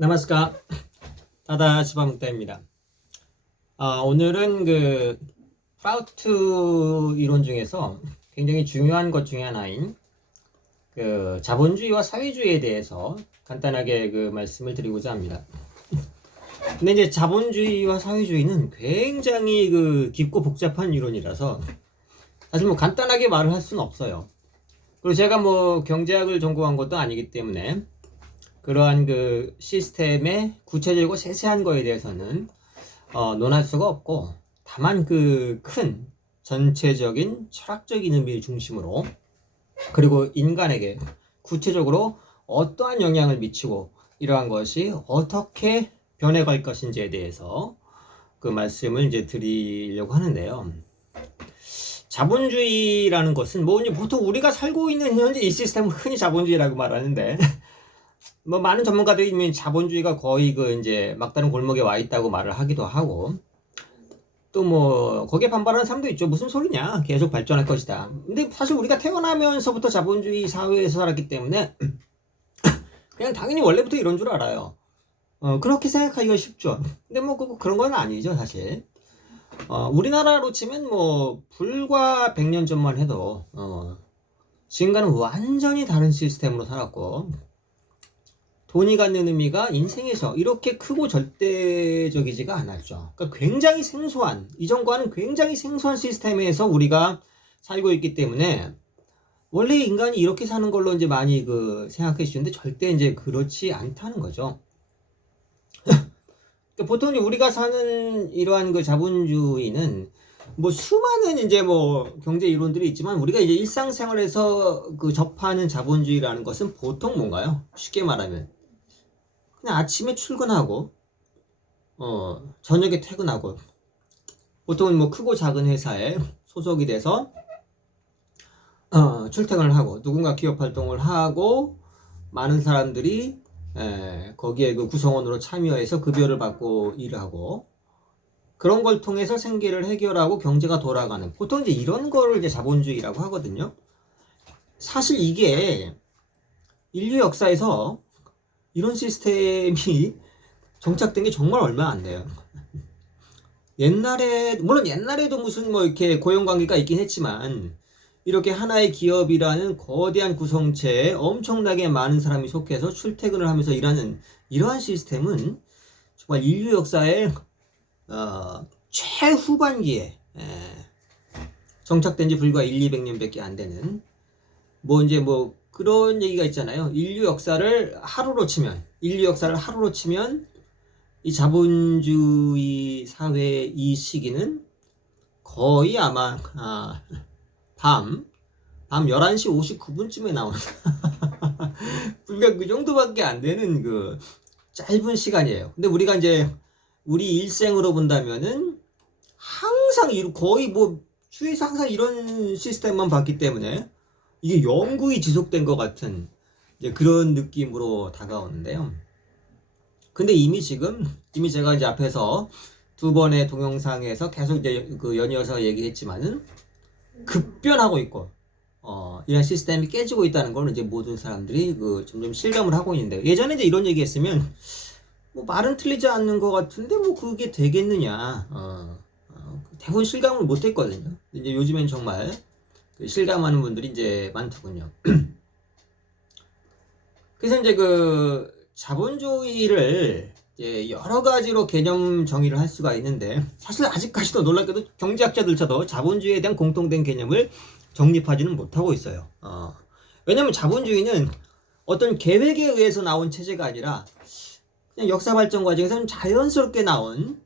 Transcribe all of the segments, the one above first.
나마스카 다다 지바묵다입니다. 오늘은 프라우트 이론 중에서 굉장히 중요한 것 중에 하나인 자본주의와 사회주의에 대해서 간단하게 말씀을 드리고자 합니다. 근데 이제 자본주의와 사회주의는 굉장히 깊고 복잡한 이론이라서 사실 간단하게 말을 할 수는 없어요. 그리고 제가 경제학을 전공한 것도 아니기 때문에 그러한 시스템의 구체적이고 세세한 거에 대해서는 논할 수가 없고, 다만 큰 전체적인 철학적인 의미를 중심으로, 그리고 인간에게 구체적으로 어떠한 영향을 미치고 이러한 것이 어떻게 변해갈 것인지에 대해서 말씀을 이제 드리려고 하는데요. 자본주의라는 것은 이제 보통 우리가 살고 있는 현재 이 시스템을 흔히 자본주의라고 말하는데 많은 전문가들이 이미 자본주의가 거의 이제 막다른 골목에 와 있다고 말을 하기도 하고, 또 거기에 반발하는 사람도 있죠. 무슨 소리냐, 계속 발전할 것이다. 근데 사실 우리가 태어나면서부터 자본주의 사회에서 살았기 때문에 그냥 당연히 원래부터 이런 줄 알아요. 그렇게 생각하기가 쉽죠. 근데 그런 건 아니죠, 사실. 우리나라로 치면 불과 100년 전만 해도 지금과는 완전히 다른 시스템으로 살았고, 돈이 갖는 의미가 인생에서 이렇게 크고 절대적이지가 않았죠. 그러니까 굉장히 생소한, 이전과는 굉장히 생소한 시스템에서 우리가 살고 있기 때문에 원래 인간이 이렇게 사는 걸로 이제 많이 생각해 주시는데 절대 이제 그렇지 않다는 거죠. 그러니까 보통 우리가 사는 이러한 자본주의는 수많은 이제 경제 이론들이 있지만, 우리가 이제 일상생활에서 접하는 자본주의라는 것은 보통 뭔가요? 쉽게 말하면 그냥 아침에 출근하고 저녁에 퇴근하고, 보통은 크고 작은 회사에 소속이 돼서 출퇴근을 하고, 누군가 기업 활동을 하고, 많은 사람들이 거기에 구성원으로 참여해서 급여를 받고 일하고, 그런 걸 통해서 생계를 해결하고 경제가 돌아가는, 보통 이제 이런 거를 이제 자본주의라고 하거든요. 사실 이게 인류 역사에서 이런 시스템이 정착된 게 정말 얼마 안 돼요. 물론 옛날에도 무슨 이렇게 고용관계가 있긴 했지만, 이렇게 하나의 기업이라는 거대한 구성체에 엄청나게 많은 사람이 속해서 출퇴근을 하면서 일하는 이러한 시스템은 정말 인류 역사의 최후반기에 정착된 지 불과 1-200년밖에 안 되는, 이제 그런 얘기가 있잖아요. 인류 역사를 하루로 치면 이 자본주의 사회의 이 시기는 거의 아마 밤 11시 59분쯤에 나오는 불과 그 정도밖에 안 되는 짧은 시간이에요. 근데 우리가 이제 우리 일생으로 본다면은 항상 거의 주위에서 항상 이런 시스템만 봤기 때문에 이게 영구히 지속된 것 같은 이제 그런 느낌으로 다가오는데요. 근데 이미 제가 이제 앞에서 두 번의 동영상에서 계속 이제 연이어서 얘기했지만은 급변하고 있고, 이런 시스템이 깨지고 있다는 걸 이제 모든 사람들이 점점 실감을 하고 있는데, 예전에 이제 이런 얘기 했으면 말은 틀리지 않는 것 같은데 그게 되겠느냐, 대부분 실감을 못 했거든요. 이제 요즘엔 정말 실감하는 분들이 이제 많더군요. 그래서 이제 자본주의를 이제 여러 가지로 개념 정의를 할 수가 있는데, 사실 아직까지도 놀랍게도 경제학자들조차도 자본주의에 대한 공통된 개념을 정립하지는 못하고 있어요. 왜냐면 자본주의는 어떤 계획에 의해서 나온 체제가 아니라 그냥 역사 발전 과정에서 좀 자연스럽게 나온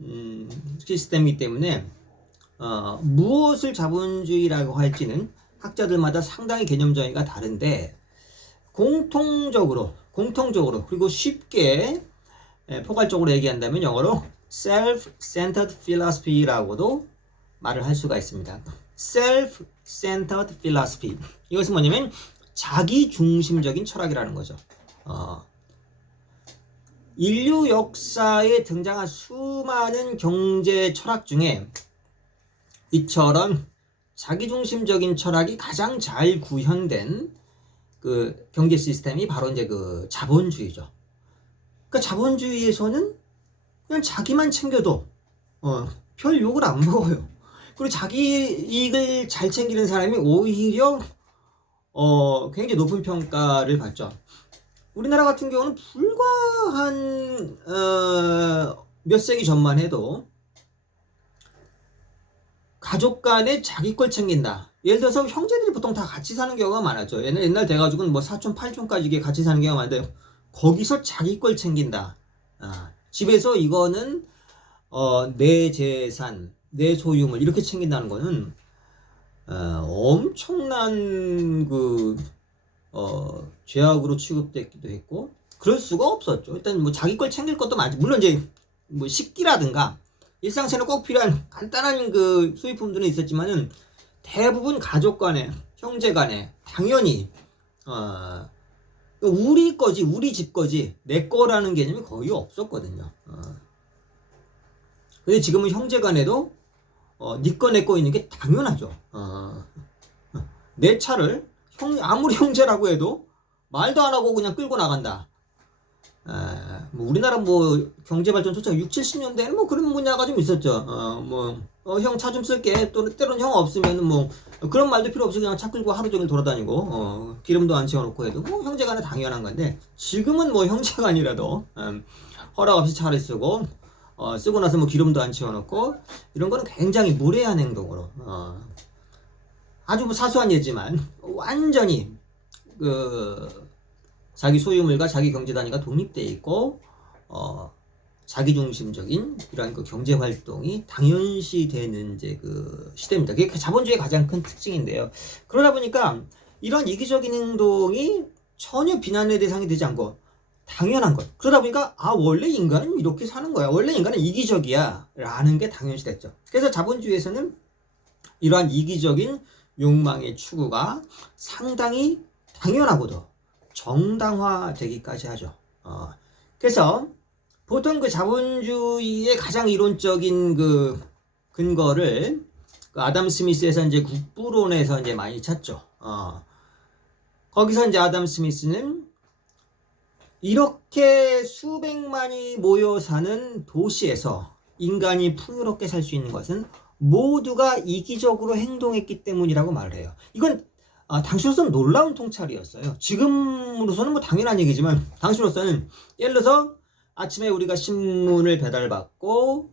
시스템이기 때문에 무엇을 자본주의라고 할지는 학자들마다 상당히 개념 정의가 다른데, 공통적으로 그리고 쉽게 포괄적으로 얘기한다면 영어로 self-centered philosophy라고도 말을 할 수가 있습니다. self-centered philosophy, 이것은 뭐냐면 자기 중심적인 철학이라는 거죠. 인류 역사에 등장한 수많은 경제 철학 중에 이처럼 자기중심적인 철학이 가장 잘 구현된 경제 시스템이 바로 이제 자본주의죠. 그러니까 자본주의에서는 그냥 자기만 챙겨도 별 욕을 안 먹어요. 그리고 자기 이익을 잘 챙기는 사람이 오히려 굉장히 높은 평가를 받죠. 우리나라 같은 경우는 불과 한 몇 세기 전만 해도 가족 간에 자기 걸 챙긴다. 예를 들어서 형제들이 보통 다 같이 사는 경우가 많았죠. 옛날 돼가지고는 뭐 사촌, 팔촌까지 같이 사는 경우가 많은데 거기서 자기 걸 챙긴다. 집에서 이거는 내 재산, 내 소유물 이렇게 챙긴다는 거는 엄청난 죄악으로 취급됐기도 했고 그럴 수가 없었죠. 일단 뭐 자기 걸 챙길 것도 많지. 물론 이제 뭐 식기라든가 일상생활에 꼭 필요한 간단한 수입품들은 있었지만은 대부분 가족 간에, 형제 간에 당연히 우리 거지, 우리 집 거지 내 거라는 개념이 거의 없었거든요. 근데 지금은 형제 간에도 네 거 내 거 있는 게 당연하죠. 내 차를 아무리 형제라고 해도 말도 안 하고 그냥 끌고 나간다. 뭐 우리나라 뭐 경제발전 초창 6, 70년대에는 뭐 그런 분야가 좀 있었죠. 형 차 좀 쓸게. 또 때로는 형 없으면은 뭐 그런 말도 필요 없이 그냥 차 끌고 하루 종일 돌아다니고 기름도 안 채워놓고 해도 뭐 형제간에 당연한 건데 지금은 뭐 형제간이라도 허락 없이 차를 쓰고 쓰고 나서 뭐 기름도 안 채워놓고 이런 거는 굉장히 무례한 행동으로 아주 뭐 사소한 예지만 완전히 자기 소유물과 자기 경제 단위가 독립되어 있고 자기중심적인 이러한 경제 활동이 당연시되는 이제 시대입니다. 그게 자본주의의 가장 큰 특징인데요. 그러다 보니까 이런 이기적인 행동이 전혀 비난의 대상이 되지 않고 당연한 것. 그러다 보니까 원래 인간은 이렇게 사는 거야. 원래 인간은 이기적이야 라는 게 당연시됐죠. 그래서 자본주의에서는 이러한 이기적인 욕망의 추구가 상당히 당연하고도 정당화되기까지 하죠. 그래서 보통 자본주의의 가장 이론적인 근거를 아담 스미스에서 이제 국부론에서 이제 많이 찾죠. 거기서 이제 아담 스미스는 이렇게 수백만이 모여 사는 도시에서 인간이 풍요롭게 살 수 있는 것은 모두가 이기적으로 행동했기 때문이라고 말을 해요. 이건 당시로서는 놀라운 통찰이었어요. 지금으로서는 뭐 당연한 얘기지만 당시로서는 예를 들어서 아침에 우리가 신문을 배달받고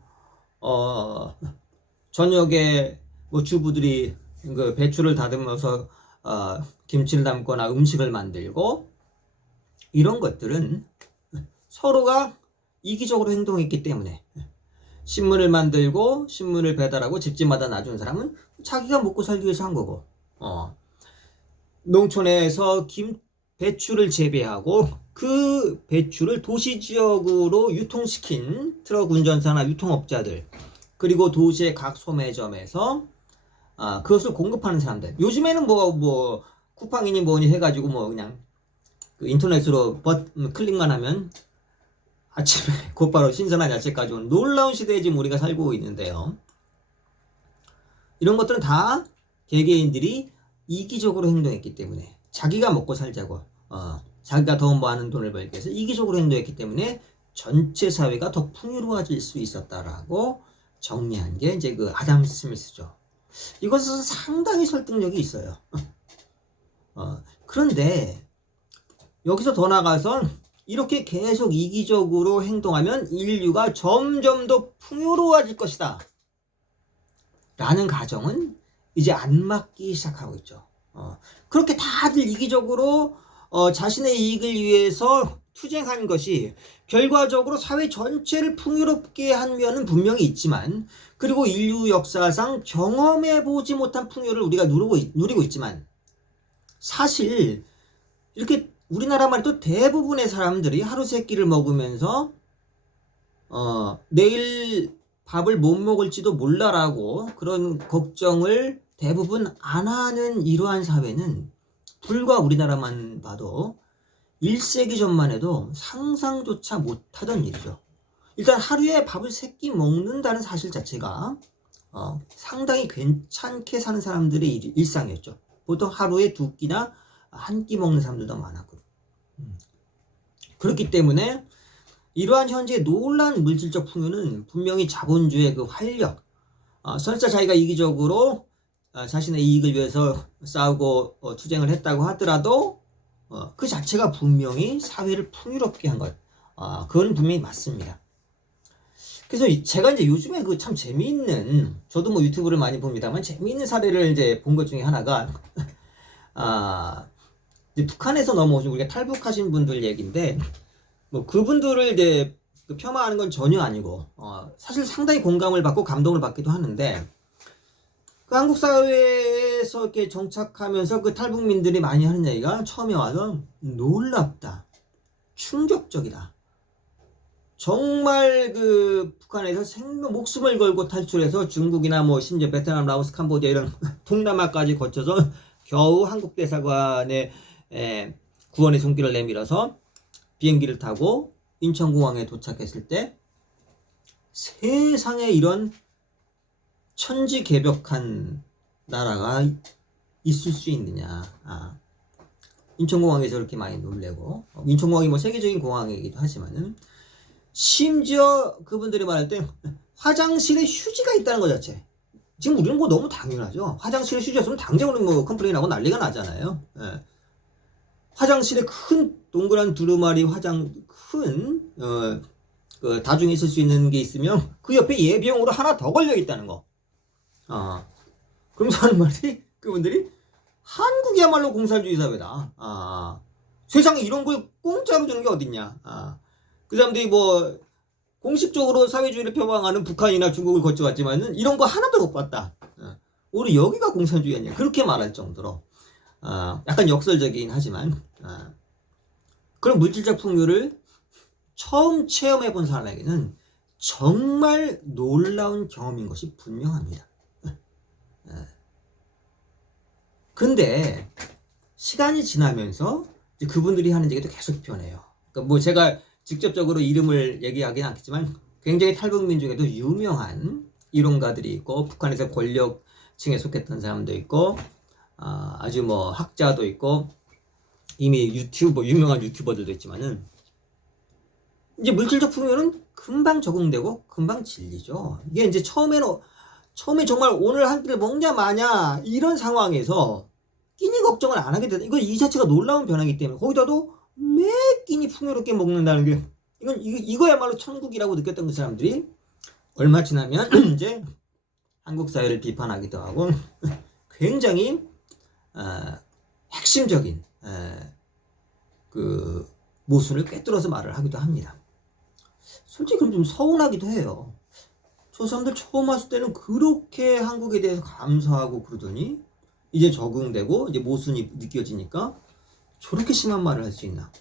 저녁에 뭐 주부들이 배추를 다듬어서 김치를 담거나 음식을 만들고 이런 것들은 서로가 이기적으로 행동했기 때문에 신문을 만들고 신문을 배달하고 집집마다 놔준 사람은 자기가 먹고 살기 위해서 한 거고 농촌에서 배추를 재배하고 그 배추를 도시 지역으로 유통시킨 트럭 운전사나 유통업자들 그리고 도시의 각 소매점에서 그것을 공급하는 사람들. 요즘에는 뭐 쿠팡이니 뭐니 해가지고 뭐 그냥 인터넷으로 클릭만 하면 아침에 곧바로 신선한 야채까지 오는 놀라운 시대에 지금 우리가 살고 있는데요. 이런 것들은 다 개개인들이 이기적으로 행동했기 때문에 자기가 먹고 살자고 자기가 더 많은 돈을 벌기 위해서 이기적으로 행동했기 때문에 전체 사회가 더 풍요로워질 수 있었다라고 정리한 게 이제 아담 스미스죠. 이것은 상당히 설득력이 있어요. 그런데 여기서 더 나가서 이렇게 계속 이기적으로 행동하면 인류가 점점 더 풍요로워질 것이다 라는 가정은 이제 안 맞기 시작하고 있죠. 그렇게 다들 이기적으로 자신의 이익을 위해서 투쟁한 것이 결과적으로 사회 전체를 풍요롭게 한 면은 분명히 있지만 그리고 인류 역사상 경험해보지 못한 풍요를 우리가 누리고 있지만 사실 이렇게 우리나라만 해도 대부분의 사람들이 하루 세 끼를 먹으면서 내일 밥을 못 먹을지도 몰라라고 그런 걱정을 대부분 안 하는 이러한 사회는 불과 우리나라만 봐도 1세기 전만 해도 상상조차 못하던 일이죠. 일단 하루에 밥을 3끼 먹는다는 사실 자체가 상당히 괜찮게 사는 사람들의 일상이었죠. 보통 하루에 2끼나 1끼 먹는 사람들도 많았고 그렇기 때문에 이러한 현재의 놀라운 물질적 풍요는 분명히 자본주의의 그 활력, 설사 자기가 이기적으로 자신의 이익을 위해서 싸우고 투쟁을 했다고 하더라도 그 자체가 분명히 사회를 풍요롭게 한 것, 그건 분명히 맞습니다. 그래서 제가 이제 요즘에 그 참 재미있는, 저도 뭐 유튜브를 많이 봅니다만 재미있는 사례를 이제 본 것 중에 하나가 이제 북한에서 넘어오신 우리가 탈북하신 분들 얘기인데, 뭐 그분들을 이제 폄하하는 건 전혀 아니고 사실 상당히 공감을 받고 감동을 받기도 하는데, 그 한국 사회에서 이렇게 정착하면서 그 탈북민들이 많이 하는 얘기가 처음에 와서 놀랍다, 충격적이다. 정말 그 북한에서 목숨을 걸고 탈출해서 중국이나 뭐 심지어 베트남, 라오스, 캄보디아 이런 동남아까지 거쳐서 겨우 한국 대사관에 구원의 손길을 내밀어서 비행기를 타고 인천공항에 도착했을 때 세상에 이런 천지개벽한 나라가 있을 수 있느냐. 인천공항에서 이렇게 많이 놀래고, 인천공항이 뭐 세계적인 공항이기도 하지만은, 심지어 그분들이 말할 때 화장실에 휴지가 있다는 것 자체, 지금 우리는 뭐 너무 당연하죠. 화장실에 휴지가 있으면 당장 우리 뭐 컴플레인 하고 난리가 나잖아요. 화장실에 큰 동그란 두루마리 그 다중에 있을 수 있는 게 있으면 그 옆에 예비용으로 하나 더 걸려 있다는 거. 그러면서 하는 말이, 그분들이 한국이야말로 공산주의 사회다. 세상에 이런 걸 공짜로 주는 게 어딨냐. 그 사람들이 뭐 공식적으로 사회주의를 표방하는 북한이나 중국을 거쳐왔지만은 이런 거 하나도 못 봤다. 우리 여기가 공산주의 아니야. 그렇게 말할 정도로 약간 역설적이긴 하지만 그런 물질적 풍요를 처음 체험해본 사람에게는 정말 놀라운 경험인 것이 분명합니다. 근데 시간이 지나면서 그분들이 하는 얘기도 계속 변해요. 그러니까 뭐 제가 직접적으로 이름을 얘기하긴 않겠지만 굉장히 탈북민 중에도 유명한 이론가들이 있고, 북한에서 권력층에 속했던 사람도 있고, 아주 뭐 학자도 있고, 이미 유명한 유튜버들도 있지만은, 이제 물질적 풍요는 금방 적응되고 금방 질리죠. 이게 이제 처음에 정말 오늘 한 끼를 먹냐 마냐 이런 상황에서 끼니 걱정을 안 하게 되다. 이 자체가 놀라운 변화이기 때문에, 거기다도 매 끼니 풍요롭게 먹는다는 게, 이거야말로 천국이라고 느꼈던 그 사람들이 얼마 지나면 이제 한국 사회를 비판하기도 하고 굉장히 핵심적인 그 모순을 꿰뚫어서 말을 하기도 합니다. 솔직히 그럼 좀 서운하기도 해요. 저 사람들 처음 왔을 때는 그렇게 한국에 대해서 감사하고 그러더니 이제 적응되고 이제 모순이 느껴지니까 저렇게 심한 말을 할 수 있나.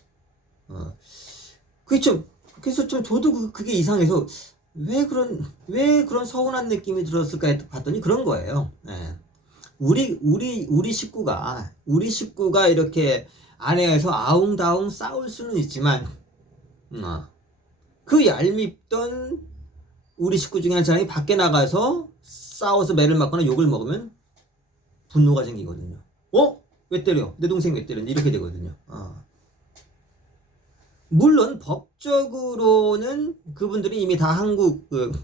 그래서 좀 저도 그게 이상해서 왜 그런 서운한 느낌이 들었을까 봤더니 그런 거예요. 우리 식구가 이렇게 안에서 아웅다웅 싸울 수는 있지만, 그 얄밉던 우리 식구 중에 한 사람이 밖에 나가서 싸워서 매를 맞거나 욕을 먹으면 분노가 생기거든요. 왜 때려? 내 동생 왜 때렸니? 이렇게 되거든요. 물론 법적으로는 그분들이 이미 다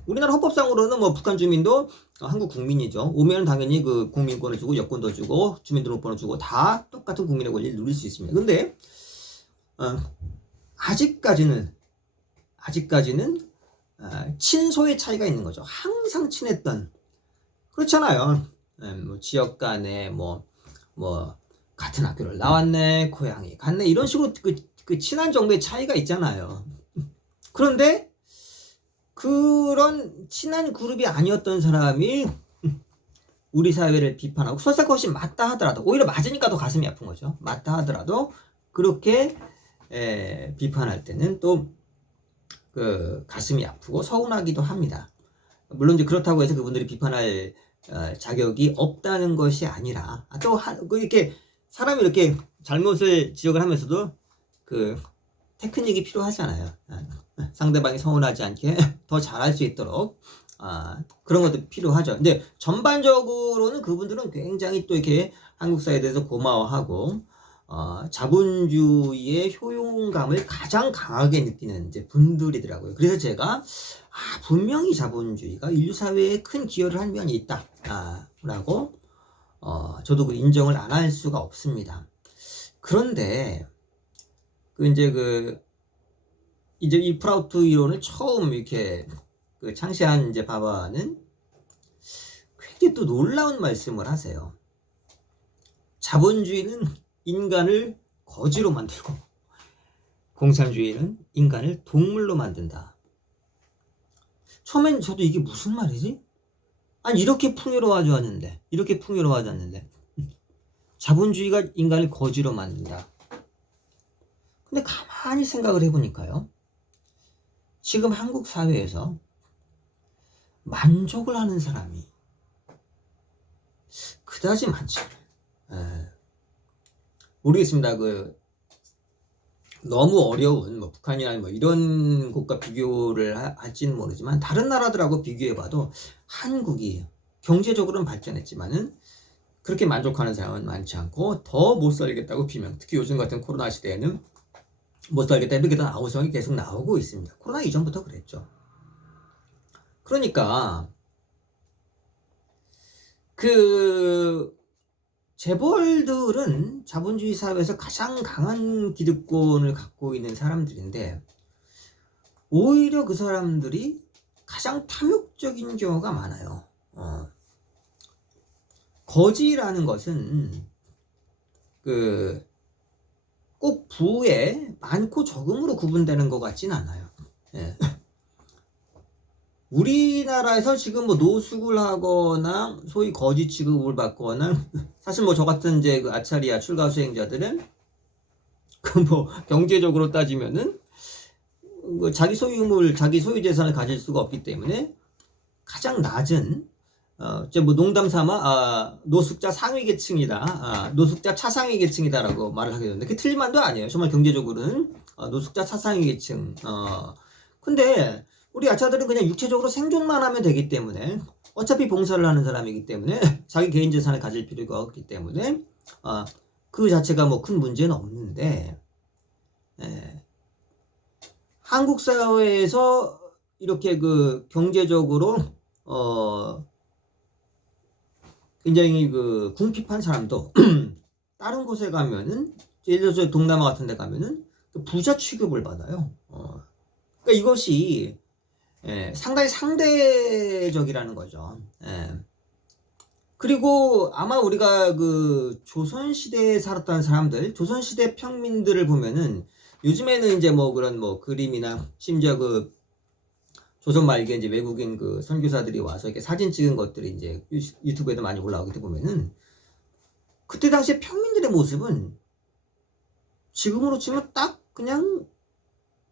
우리나라 헌법상으로는 뭐 북한 주민도 한국 국민이죠. 오면 당연히 그 국민권을 주고 여권도 주고 주민등록번호 주고 다 똑같은 국민의 권리를 누릴 수 있습니다. 근데 아직까지는 친소의 차이가 있는 거죠. 항상 친했던, 그렇잖아요. 뭐 지역 간에 뭐 같은 학교를 나왔네, 고향이 같네, 이런 식으로 그 친한 정도의 차이가 있잖아요. 그런데 그런 친한 그룹이 아니었던 사람이 우리 사회를 비판하고, 설사 그것이 맞다 하더라도, 오히려 맞으니까 더 가슴이 아픈 거죠. 맞다 하더라도 그렇게 비판할 때는 또 그 가슴이 아프고 서운하기도 합니다. 물론 이제 그렇다고 해서 그분들이 비판할 자격이 없다는 것이 아니라, 또 이렇게 사람이 이렇게 잘못을 지적을 하면서도 그 테크닉이 필요하잖아요. 상대방이 서운하지 않게 더 잘할 수 있도록 그런 것도 필요하죠. 근데 전반적으로는 그분들은 굉장히 또 이렇게 한국 사회에 대해서 고마워하고 자본주의의 효용감을 가장 강하게 느끼는 이제 분들이더라고요. 그래서 제가 분명히 자본주의가 인류 사회에 큰 기여를 한 면이 있다 라고 저도 그 인정을 안 할 수가 없습니다. 그런데 이제 이 프라우트 이론을 처음 이렇게 창시한 이제 바바는 굉장히 또 놀라운 말씀을 하세요. 자본주의는 인간을 거지로 만들고 공산주의는 인간을 동물로 만든다. 처음엔 저도 이게 무슨 말이지? 아니 이렇게 풍요로워하지 않는데 자본주의가 인간을 거지로 만든다. 근데 가만히 생각을 해보니까요. 지금 한국 사회에서 만족을 하는 사람이 그다지 많지 않아요. 모르겠습니다. 너무 어려운 북한이나 이런 곳과 비교를 할지는 모르지만 다른 나라들하고 비교해봐도 한국이 경제적으로는 발전했지만은 그렇게 만족하는 사람은 많지 않고 더 못 살겠다고 비명, 특히 요즘 같은 코로나 시대에는 못 살겠다 이렇게 아우성이 계속 나오고 있습니다. 코로나 이전부터 그랬죠. 그러니까 재벌들은 자본주의 사회에서 가장 강한 기득권을 갖고 있는 사람들인데 오히려 그 사람들이 가장 탐욕적인 경우가 많아요. 거지라는 것은 꼭 부에 많고 적음으로 구분되는 것 같진 않아요. 예. 우리나라에서 지금 노숙을 하거나 소위 거지 취급을 받거나 사실 저 같은 이제 아차리아 출가 수행자들은 경제적으로 따지면은 자기 소유물, 자기 소유 재산을 가질 수가 없기 때문에 가장 낮은 농담 삼아 노숙자 상위 계층이다, 노숙자 차상위 계층이다라고 말을 하게 되는데 그 틀린 말도 아니에요. 정말 경제적으로는 노숙자 차상위 계층. 근데 우리 아차들은 그냥 육체적으로 생존만 하면 되기 때문에 어차피 봉사를 하는 사람이기 때문에 자기 개인 재산을 가질 필요가 없기 때문에 그 자체가 큰 문제는 없는데 한국 사회에서 이렇게 경제적으로 굉장히 궁핍한 사람도 다른 곳에 가면은 예를 들어서 동남아 같은 데 가면은 부자 취급을 받아요. 그러니까 이것이 상당히 상대적이라는 거죠. 그리고 아마 우리가 조선시대에 살았던 사람들, 조선시대 평민들을 보면은 요즘에는 이제 그런 그림이나 심지어 조선 말기에 이제 외국인 선교사들이 와서 이렇게 사진 찍은 것들이 이제 유튜브에도 많이 올라오기 때문에 보면은 그때 당시에 평민들의 모습은 지금으로 치면 딱 그냥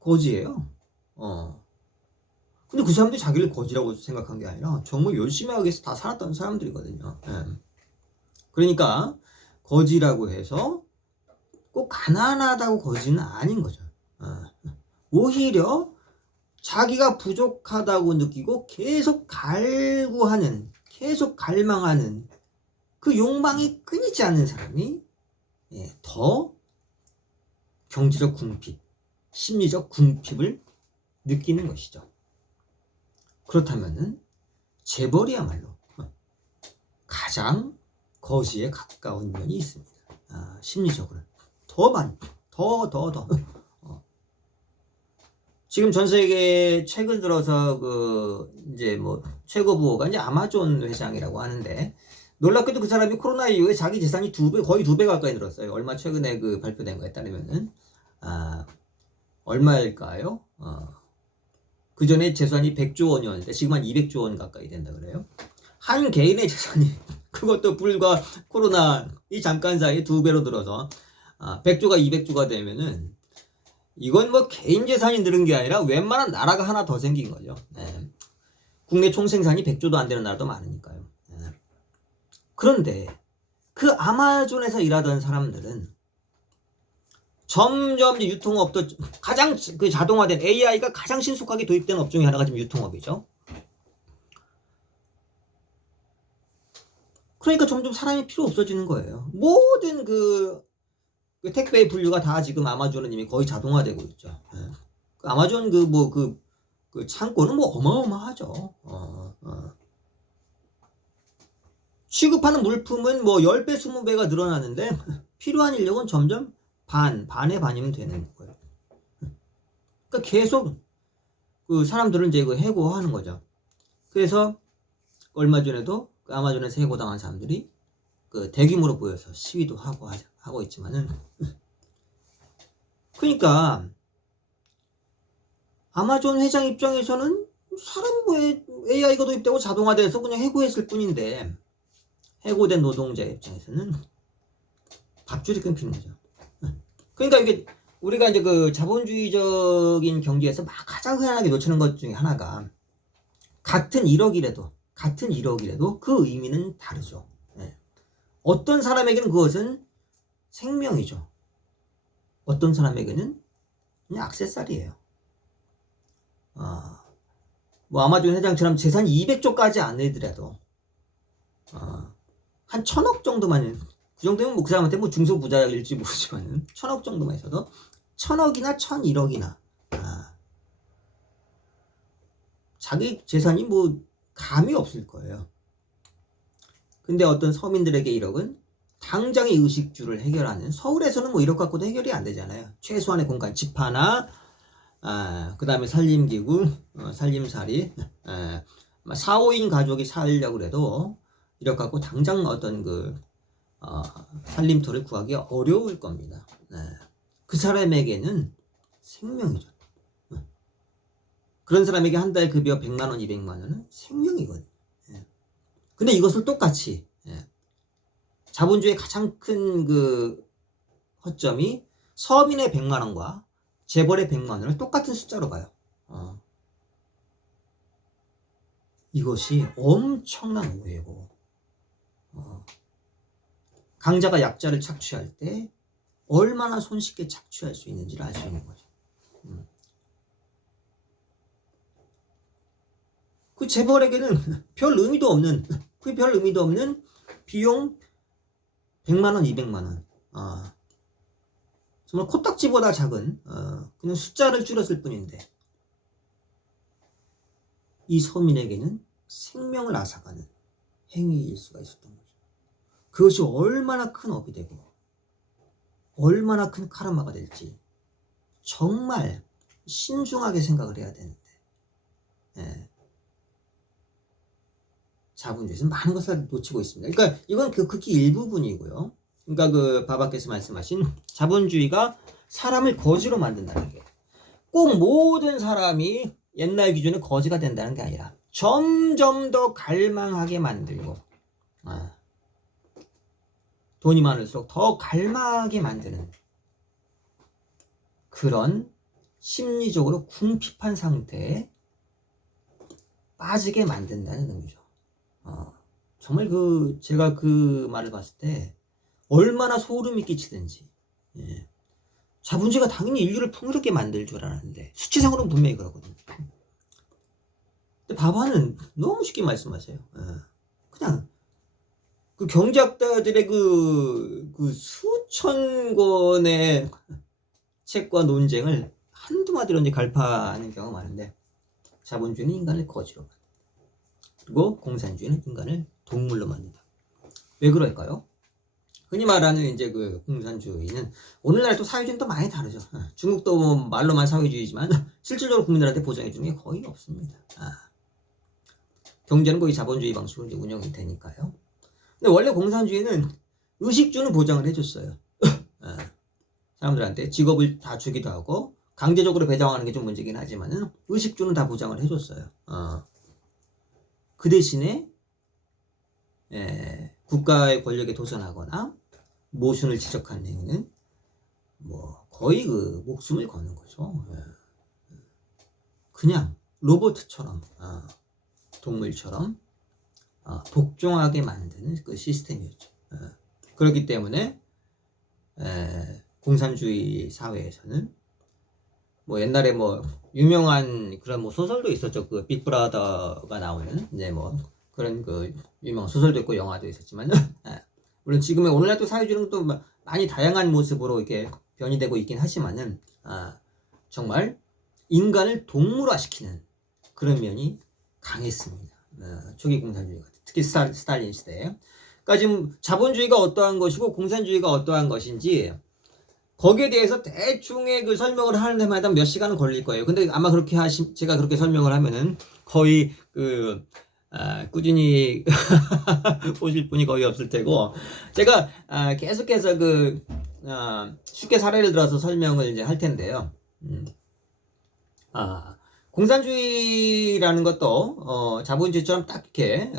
거지예요. 근데 그 사람들이 자기를 거지라고 생각한 게 아니라 정말 열심히 하기 위해서 다 살았던 사람들이거든요. 그러니까 거지라고 해서 꼭 가난하다고 거지는 아닌 거죠. 오히려 자기가 부족하다고 느끼고 계속 갈구하는, 계속 갈망하는 그 욕망이 끊이지 않는 사람이 더 경제적 궁핍, 심리적 궁핍을 느끼는 것이죠. 그렇다면은 재벌이야말로 가장 거지에 가까운 면이 있습니다. 심리적으로 더 많이, 더 지금 전 세계 최근 들어서 이제 최고 부호가 이제 아마존 회장이라고 하는데 놀랍게도 그 사람이 코로나 이후에 자기 재산이 거의 2배 가까이 늘었어요. 얼마 최근에 발표된 거에 따르면은 얼마일까요? 그 전에 재산이 100조 원이었는데 지금 한 200조 원 가까이 된다 그래요. 한 개인의 재산이 그것도 불과 코로나 이 잠깐 사이에 2배로 늘어서 100조가 200조가 되면은 이건 개인 재산이 늘은 게 아니라 웬만한 나라가 하나 더 생긴 거죠. 국내 총생산이 100조도 안 되는 나라도 많으니까요. 그런데 그 아마존에서 일하던 사람들은 점점 이제 유통업도 가장 자동화된 AI가 가장 신속하게 도입된 업 중에 하나가 지금 유통업이죠. 그러니까 점점 사람이 필요 없어지는 거예요. 모든 그 택배 분류가 다 지금 아마존은 이미 거의 자동화되고 있죠. 예. 그 아마존 그 창고는 뭐 어마어마하죠. 취급하는 물품은 뭐 10배, 20배가 늘어나는데 필요한 인력은 점점 반의 반이면 되는 거예요. 그러니까 계속 그 사람들은 이제 그 해고하는 거죠. 그래서 얼마 전에도 그 아마존에서 해고당한 사람들이 그 대규모로 모여서 시위도 하고 있지만은 그러니까 아마존 회장 입장에서는 사람 뭐 AI가 도입되고 자동화돼서 그냥 해고했을 뿐인데 해고된 노동자 입장에서는 밥줄이 끊기는 거죠. 그러니까 이게 우리가 이제 그 자본주의적인 경제에서 막 가장 흔하게 놓치는 것 중에 하나가 같은 1억이라도 그 의미는 다르죠. 네. 어떤 사람에게는 그것은 생명이죠. 어떤 사람에게는 그냥 액세서리예요. 뭐 아마존 회장처럼 재산이 200조까지 안 되더라도 한 1000억 정도만, 그 정도면 뭐 그 사람한테 뭐 중소부자일지 모르지만은 1000억 정도만 있어도 1000억이나 1001억이나 자기 재산이 뭐 감이 없을 거예요. 근데 어떤 서민들에게 1억은 당장의 의식주를 해결하는, 서울에서는 뭐 1억 갖고도 해결이 안 되잖아요. 최소한의 공간, 집 하나, 그 다음에 살림기구, 살림살이, 4, 5인 가족이 살려고 그래도 1억 갖고 당장 어떤 살림터를 구하기 어려울 겁니다. 그 사람에게는 생명이죠. 그런 사람에게 한 달 급여 100만원, 200만원은 생명이거든요. 근데 이것을 똑같이, 자본주의의 가장 큰 그 허점이 서민의 100만원과 재벌의 100만원을 똑같은 숫자로 봐요. 이것이 엄청난 오해고, 강자가 약자를 착취할 때 얼마나 손쉽게 착취할 수 있는지를 알 수 있는 거죠. 그 재벌에게는 별 의미도 없는 비용 100만원, 200만원. 정말 코딱지보다 작은 그냥 숫자를 줄였을 뿐인데 이 서민에게는 생명을 앗아가는 행위일 수가 있었던 거죠. 그것이 얼마나 큰 업이 되고 얼마나 큰 카르마가 될지 정말 신중하게 생각을 해야 되는데, 자본주의에서 많은 것을 놓치고 있습니다. 그러니까 이건 극히 일부분이고요. 그러니까 그 바바께서 말씀하신 자본주의가 사람을 거지로 만든다는 게 꼭 모든 사람이 옛날 기준에 거지가 된다는 게 아니라 점점 더 갈망하게 만들고, 돈이 많을수록 더 갈망하게 만드는 그런 심리적으로 궁핍한 상태에 빠지게 만든다는 의미죠. 정말 제가 그 말을 봤을 때 얼마나 소름이 끼치든지, 자본주의가 당연히 인류를 풍요롭게 만들 줄 알았는데 수치상으로는 분명히 그러거든요. 근데 바바는 너무 쉽게 말씀하세요. 그냥 그 경제학자들의 그 수천 권의 책과 논쟁을 한두 마디로 이제 갈파하는 경우가 많은데, 자본주의는 인간을 거지로 만든다. 그리고 공산주의는 인간을 동물로 만든다. 왜 그럴까요? 흔히 말하는 이제 그 공산주의는 오늘날에 또 사회주의는 또 많이 다르죠. 중국도 뭐 말로만 사회주의지만 실질적으로 국민들한테 보장해 주는 게 거의 없습니다. 경제는 거의 자본주의 방식으로 이제 운영이 되니까요. 근데 원래 공산주의는 의식주는 보장을 해줬어요. 사람들한테 직업을 다 주기도 하고 강제적으로 배당하는 게 좀 문제긴 하지만은 의식주는 다 보장을 해줬어요. 그 대신에 국가의 권력에 도전하거나 모순을 지적하는 행위는 뭐 거의 그 목숨을 거는 거죠. 그냥 로봇처럼, 동물처럼 복종하게 만드는 그 시스템이었죠. 그렇기 때문에 공산주의 사회에서는 뭐 옛날에 뭐 유명한 그런 뭐 소설도 있었죠. 그 빅브라더가 나오는 이제 뭐 그런 그 유명한 소설도 있고 영화도 있었지만 물론 지금의 오늘날 또 사회주의는 또 많이 다양한 모습으로 이렇게 변이되고 있긴 하지만은 정말 인간을 동물화시키는 그런 면이 강했습니다. 초기 공산주의가 특히 스탈린 시대에. 그러니까 지금 자본주의가 어떠한 것이고 공산주의가 어떠한 것인지 거기에 대해서 대충의 그 설명을 하는 데마다 몇 시간은 걸릴 거예요. 근데 아마 그렇게 제가 그렇게 설명을 하면은 거의 꾸준히 보실 분이 거의 없을 테고, 제가 계속해서 쉽게 사례를 들어서 설명을 이제 할 텐데요. 공산주의라는 것도 자본주의처럼 딱 이렇게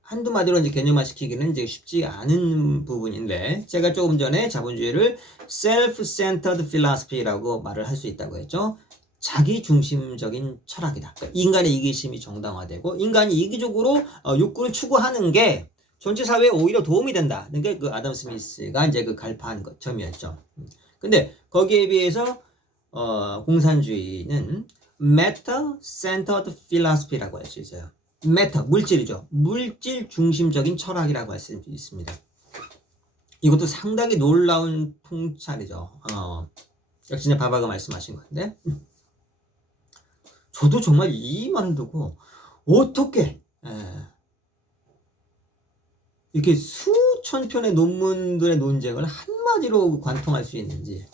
한두 마디로 이제 개념화시키기는 이제 쉽지 않은 부분인데, 제가 조금 전에 자본주의를 self-centered philosophy라고 말을 할 수 있다고 했죠. 자기 중심적인 철학이다. 그러니까 인간의 이기심이 정당화되고 인간이 이기적으로 욕구를 추구하는 게 전체 사회에 오히려 도움이 된다. 그게 그 아담 스미스가 이제 그 갈파한 점이었죠. 근데 거기에 비해서 공산주의는 matter-centered philosophy라고 할 수 있어요. matter, 물질이죠. 물질 중심적인 철학이라고 할 수 있습니다. 이것도 상당히 놀라운 통찰이죠. 역시 이제 바바가 말씀하신 건데, 저도 정말 이 말을 듣고 어떻게 이렇게 수천 편의 논문들의 논쟁을 한마디로 관통할 수 있는지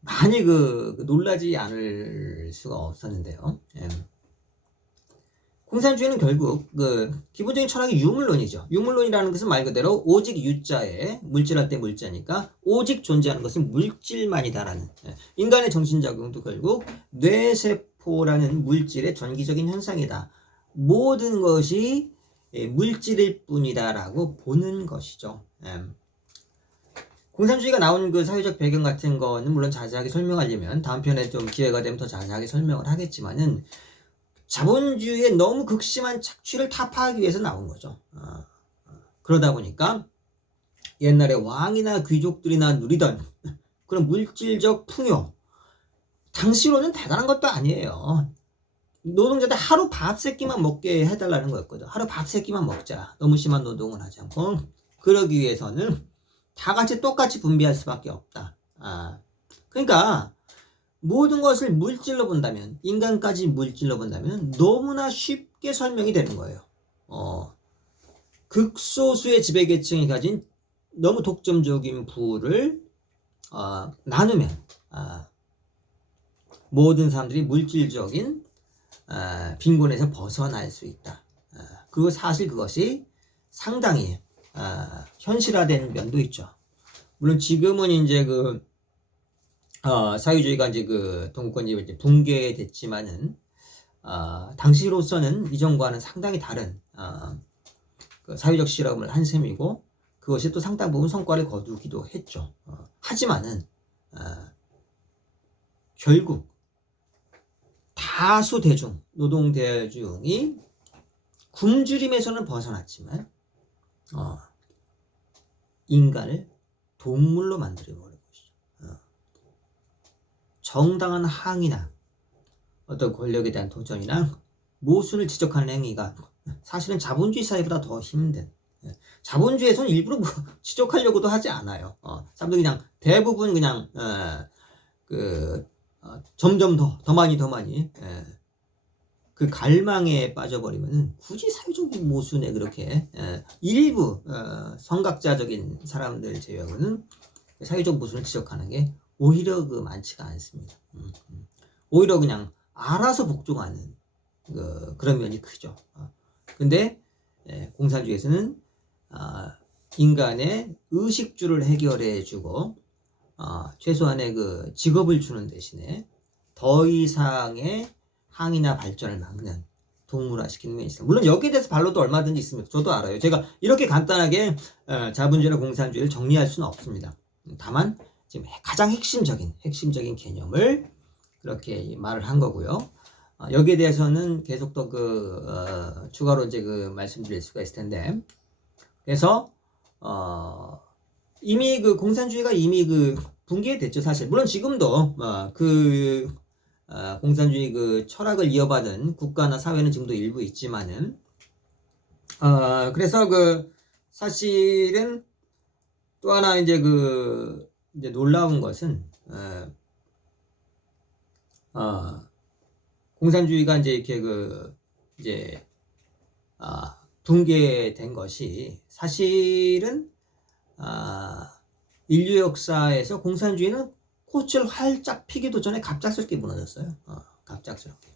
많이 놀라지 않을 수가 없었는데요. 공산주의는 결국 기본적인 철학이 유물론이죠. 유물론이라는 것은 말 그대로 오직 유자에 물질할 때 물자니까 오직 존재하는 것은 물질만이다라는, 인간의 정신작용도 결국 뇌세포라는 물질의 전기적인 현상이다. 모든 것이 물질일 뿐이다라고 보는 것이죠. 공산주의가 나온 그 사회적 배경 같은 거는 물론 자세하게 설명하려면 다음 편에 좀 기회가 되면 더 자세하게 설명을 하겠지만은, 자본주의의 너무 극심한 착취를 타파하기 위해서 나온 거죠. 그러다 보니까 옛날에 왕이나 귀족들이나 누리던 그런 물질적 풍요, 당시로는 대단한 것도 아니에요. 노동자들 하루 밥 세 끼만 먹게 해달라는 거였거든. 하루 밥 세 끼만 먹자. 너무 심한 노동을 하지 않고. 그러기 위해서는 다 같이 똑같이 분배할 수밖에 없다. 그러니까 모든 것을 물질로 본다면, 인간까지 물질로 본다면 너무나 쉽게 설명이 되는 거예요. 극소수의 지배계층이 가진 너무 독점적인 부를 나누면 모든 사람들이 물질적인 빈곤에서 벗어날 수 있다. 그리고 사실 그것이 상당히 현실화된 면도 있죠. 물론 지금은 이제 사회주의가 이제 동구권이 이제 붕괴됐지만은, 당시로서는 이전과는 상당히 다른, 사회적 실험을 한 셈이고, 그것이 또 상당 부분 성과를 거두기도 했죠. 하지만은, 결국, 다수 대중, 노동 대중이 굶주림에서는 벗어났지만, 인간을 동물로 만들어버린 것이죠. 정당한 항의나 어떤 권력에 대한 도전이나 모순을 지적하는 행위가 사실은 자본주의 사회보다 더 힘든, 자본주의에서는 일부러 지적하려고도 하지 않아요. 사람들이 그냥 대부분 그냥 점점 더 많이 그 갈망에 빠져버리면은 굳이 사회적인 모순에 그렇게 일부 선각자적인 사람들 제외하고는 사회적 모순을 지적하는 게 오히려 많지가 않습니다. 오히려 그냥 알아서 복종하는 그런 면이 크죠. 근데 공산주의에서는 인간의 의식주를 해결해주고 최소한의 직업을 주는 대신에 더 이상의 항의나 발전을 막는, 동물화시키는 면이 있어요. 물론 여기에 대해서 반론도 얼마든지 있습니다. 저도 알아요. 제가 이렇게 간단하게 자본주의나 공산주의를 정리할 수는 없습니다. 다만 지금 가장 핵심적인 개념을 그렇게 말을 한 거고요. 여기에 대해서는 계속 더 추가로 이제 말씀드릴 수가 있을 텐데, 그래서 이미 공산주의가 이미 붕괴됐죠, 사실. 물론 지금도 공산주의 철학을 이어받은 국가나 사회는 지금도 일부 있지만은, 그래서 사실은 또 하나 이제 이제 놀라운 것은 공산주의가 이제 이렇게 이제 붕괴된 것이 사실은 인류 역사에서 공산주의는 꽃을 활짝 피기도 전에 갑작스럽게 무너졌어요. 갑작스럽게.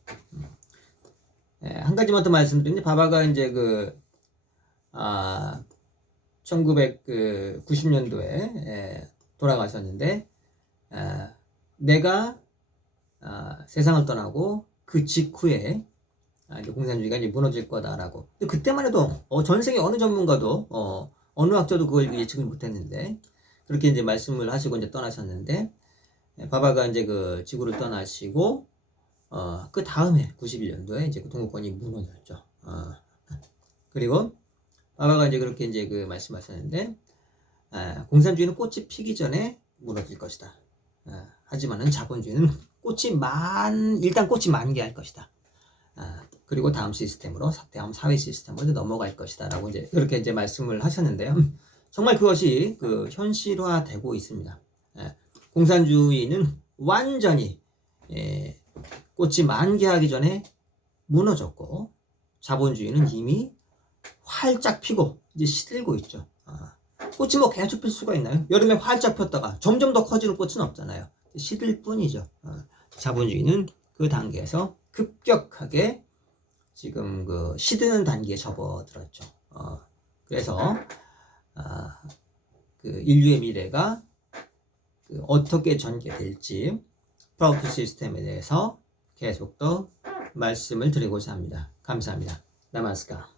한 가지만 더 말씀드리는데 바바가 이제 1990년도에 돌아가셨는데 내가 세상을 떠나고 그 직후에 이제 공산주의가 이제 무너질 거다라고. 근데 그때만 해도 전 세계 어느 전문가도 어느 학자도 그걸 예측을 못했는데 그렇게 이제 말씀을 하시고 이제 떠나셨는데 바바가 이제 지구를 떠나시고 그 다음에 91년도에 이제 동구권이 무너졌죠. 그리고 바바가 이제 그렇게 이제 말씀하셨는데 공산주의는 꽃이 피기 전에 무너질 것이다. 하지만은 자본주의는 일단 꽃이 만개할 것이다. 그리고 다음 시스템으로 다음 사회 시스템으로 넘어갈 것이다라고 이제 그렇게 이제 말씀을 하셨는데요. 정말 그것이 현실화되고 있습니다. 공산주의는 완전히 꽃이 만개하기 전에 무너졌고 자본주의는 이미 활짝 피고 이제 시들고 있죠. 꽃이 뭐 계속 필 수가 있나요? 여름에 활짝 폈다가 점점 더 커지는 꽃은 없잖아요. 시들 뿐이죠. 자본주의는 그 단계에서 급격하게 지금 시드는 단계에 접어들었죠. 그래서 인류의 미래가 어떻게 전개될지 프라우트 시스템에 대해서 계속 더 말씀을 드리고자 합니다. 감사합니다. 나마스카.